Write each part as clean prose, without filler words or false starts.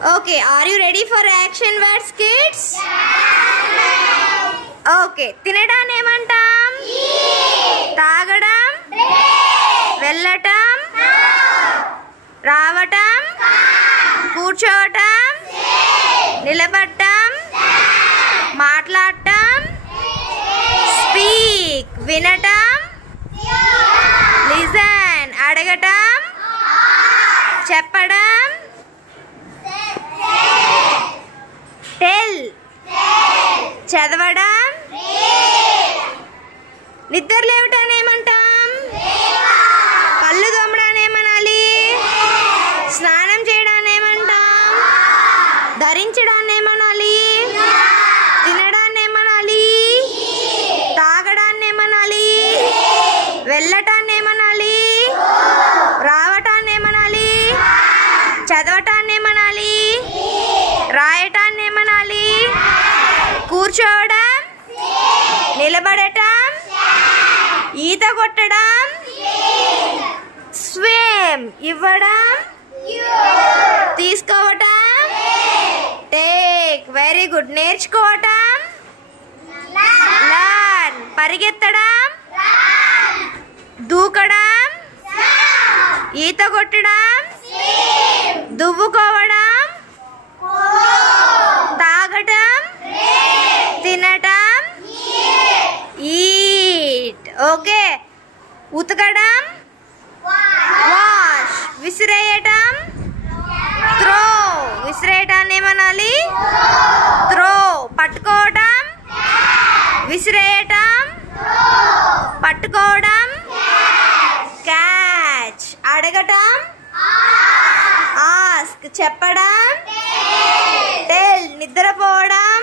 Okay, are you ready for action words, kids? Okay, తినడాన్ని ఏమంటాం? తాగడం, వెళ్ళటం, రావటం, కూర్చోవటం, నిలబడటం, మాట్లాడటం, స్పీక్ వినటం, లిజన్ అడగటం, చెప్పడం, టెల్ చదవడం, నిద్ర లేవటాన్ని ఏమంటాం? పళ్ళు తోమడాన్ని ఏమనాలి? స్నానం చేయడాన్ని ఏమంటాం? ధరించడాన్ని ఏమనాలి? తినడాన్ని ఏమనాలి? తాగడాన్ని ఏమనాలి? వెళ్ళటాన్ని ఏమనాలి? రావటాన్ని ఏమనాలి? చదవటాన్ని ఏమనాలి? రాయటాన్ని ఏమనాలి? కూర్చోవడం, నిలబడటం, ఈత కొట్టడం, స్విమ్ ఇవ్వడం, తీసుకోవటం, టేక్ వెరీ గుడ్ నేర్చుకోవటం, లర్న్ పరిగెత్తడం, దూకడం, ఈత కొట్టడం, దువ్వుకోవడం, తాగటం, తినటం, ఈట్. ఓకే, ఉతకడం, వాష్, విసిరేయటం, త్రో విసిరేయటాన్ని ఏమనాలి? త్రో పట్టుకోవటం, విసిరేయటం, పట్టుకోవడం, క్యాచ్ అడగటం, ఆస్క్ చెప్పడం, టెల్ నిద్రపోవడం,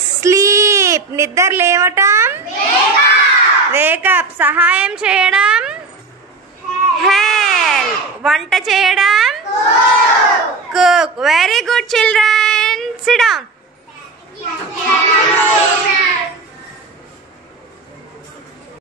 స్లీప్ నిద్ర లేవటం, వేకప్ సహాయం చేయడం, హెల్ప్ వంట చేయడం, cook. Very good children, SIT down.